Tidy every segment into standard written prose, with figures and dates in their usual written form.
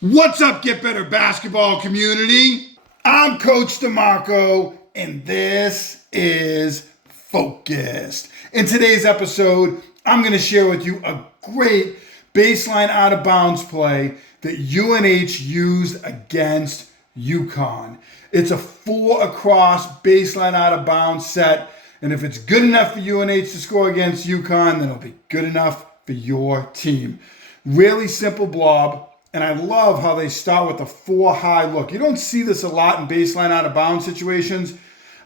What's up, Get Better basketball community? I'm Coach DeMarco, and this is Focused. In today's episode, I'm going to share with you a great baseline out of bounds play that UNH used against UCONN. It's a 4 across baseline out of bounds set, and if it's good enough for UNH to score against UCONN, then it'll be good enough for your team. Really simple blob. And I love how they start with a 4 high look. You don't see this a lot in baseline out of bounds situations.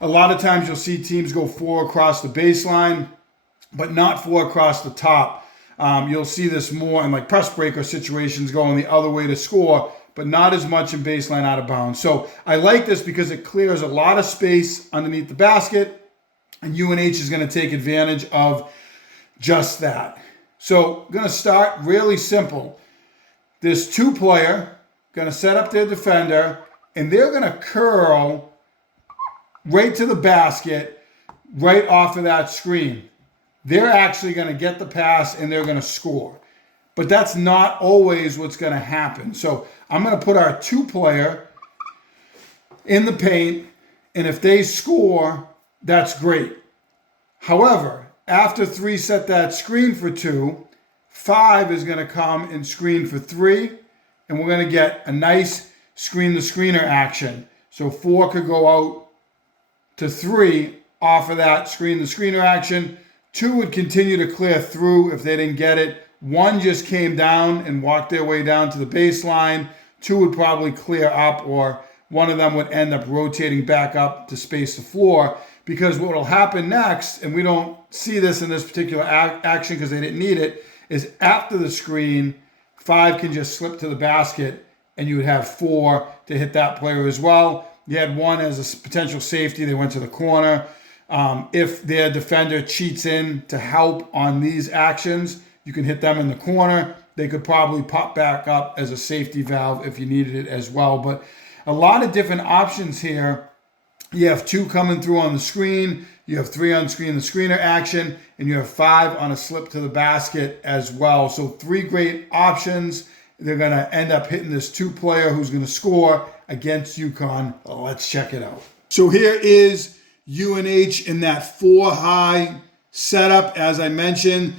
A lot of times you'll see teams go 4 across the baseline, but not 4 across the top. You'll see this more in like press breaker situations going the other way to score, but not as much in baseline out of bounds. So I like this because it clears a lot of space underneath the basket, and UNH is going to take advantage of just that. So I'm going to start really simple. This 2-player going to set up their defender, and they're going to curl right to the basket, right off of that screen. They're actually going to get the pass, and they're going to score. But that's not always what's going to happen. So I'm going to put our 2-player in the paint, and if they score, that's great. However, after 3 set that screen for 2, 5 is going to come and screen for 3, and we're going to get a nice screen-to-screener action. So 4 could go out to 3 off of that screen-to-screener action. 2 would continue to clear through if they didn't get it. 1 just came down and walked their way down to the baseline. 2 would probably clear up, or one of them would end up rotating back up to space the floor. Because what will happen next, and we don't see this in this particular action because they didn't need it, is after the screen, 5 can just slip to the basket, and you would have 4 to hit that player as well. You had 1 as a potential safety. They went to the corner. If their defender cheats in to help on these actions, you can hit them in the corner. They could probably pop back up as a safety valve if you needed it as well. But a lot of different options here. You have 2 coming through on the screen. You have 3 on screen, the screener action, and you have 5 on a slip to the basket as well. So 3 great options. They're going to end up hitting this 2-player who's going to score against UCONN. Let's check it out. So here is UNH in that 4 high setup. As I mentioned,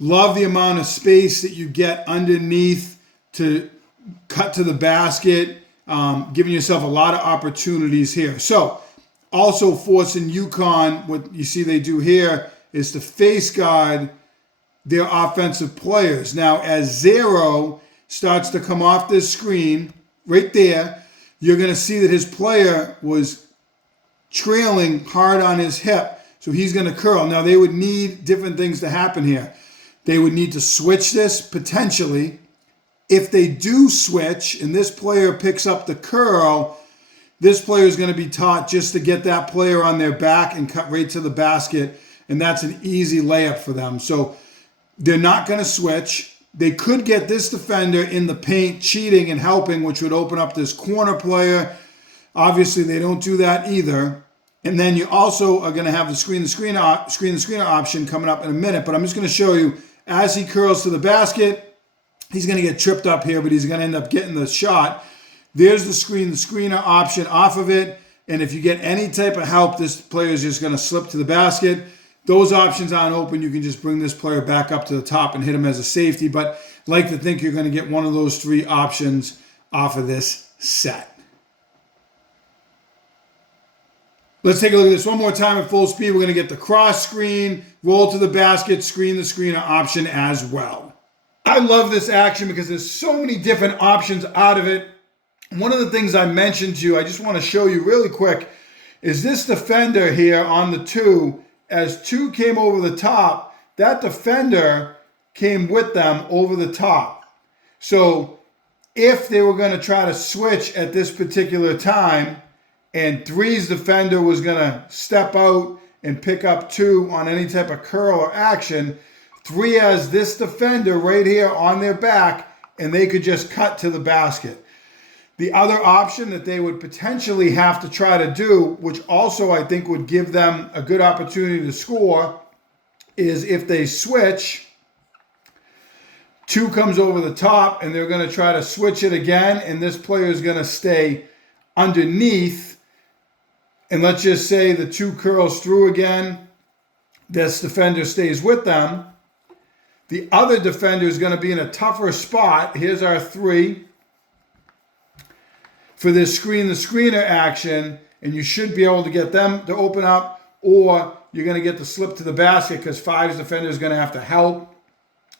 love the amount of space that you get underneath to cut to the basket, giving yourself a lot of opportunities here. So also forcing UCONN, what you see they do here is to face guard their offensive players. Now, as 0 starts to come off this screen, right there, you're going to see that his player was trailing hard on his hip, so he's going to curl. Now, they would need different things to happen here. They would need to switch this, potentially. If they do switch, and this player picks up the curl, this player is going to be taught just to get that player on their back and cut right to the basket, and that's an easy layup for them. So they're not going to switch. They could get this defender in the paint cheating and helping, which would open up this corner player. Obviously, they don't do that either. And then you also are going to have the screen-to-screener option coming up in a minute, but I'm just going to show you as he curls to the basket, he's going to get tripped up here, but he's going to end up getting the shot. There's the screener option off of it. And if you get any type of help, this player is just going to slip to the basket. Those options aren't open. You can just bring this player back up to the top and hit him as a safety. But I like to think you're going to get one of those 3 options off of this set. Let's take a look at this one more time at full speed. We're going to get the cross screen, roll to the basket, screen the screener option as well. I love this action because there's so many different options out of it. One of the things I mentioned to you, I just want to show you really quick, is this defender here on the 2. As 2 came over the top, that defender came with them over the top. So if they were going to try to switch at this particular time, and 3's defender was going to step out and pick up 2 on any type of curl or action, 3 has this defender right here on their back, and they could just cut to the basket. The other option that they would potentially have to try to do, which also I think would give them a good opportunity to score, is if they switch 2 comes over the top, and they're going to try to switch it again, and this player is going to stay underneath. And let's just say the 2 curls through again. This defender stays with them. The other defender is going to be in a tougher spot. Here's our 3 for this screen the screener action, and you should be able to get them to open up, or you're going to get the slip to the basket because 5's defender is going to have to help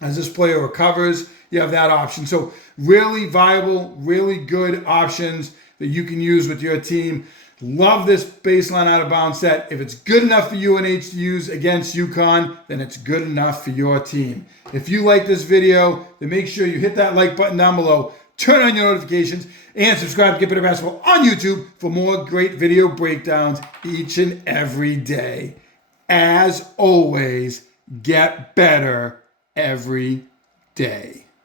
as this player recovers. You have that option. So really viable, really good options that you can use with your team. Love this baseline out of bounds set. If it's good enough for UNH to use against UConn, then it's good enough for your team. If you like this video, then make sure you hit that like button down below, turn on your notifications, and subscribe to Get Better Basketball on YouTube for more great video breakdowns each and every day. As always, get better every day.